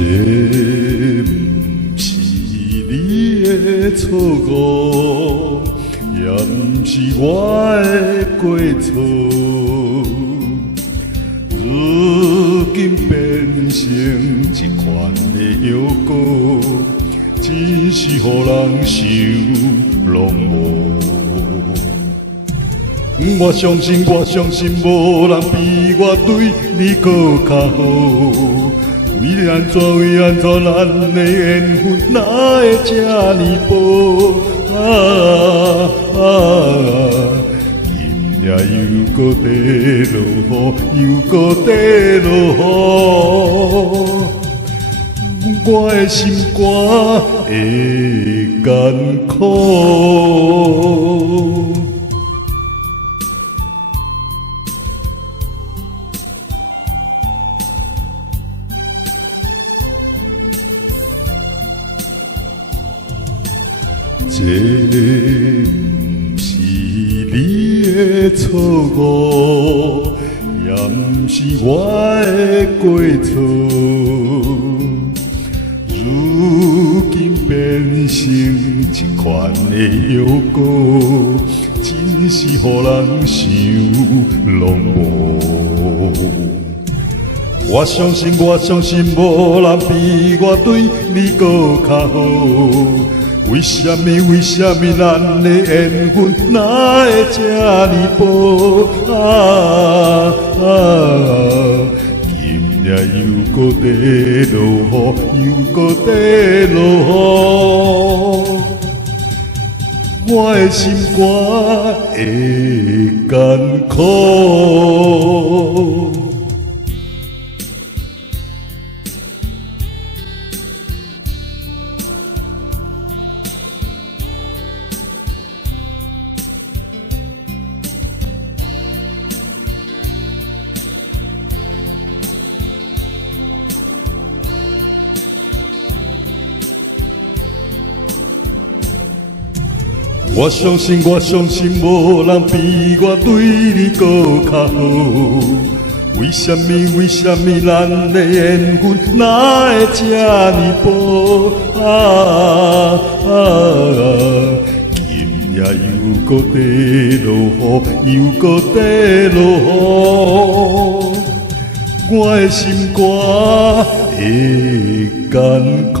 这不是你的错误，也不是我的过错。如今变成一款的药膏，真是予人想拢无。我相信，无人比我对你搁较好。为安怎，咱的缘分哪会这呢薄？今夜又搁地落雨，又搁地落雨，我的心肝会艰苦。这不是你的错误，也不是我的过错。如今变成一款的药膏，真是予人想拢无。我相信，无人比我对你搁较好。为什么咱的缘分哪会这呢薄？今夜又搁地落雨，又搁地落雨，我的心肝会艰苦。我相信，无人比我对你搁较好。为什么咱的缘分哪会这呢薄？今夜又搁地落雨，又搁地落雨，我的心肝会艰苦。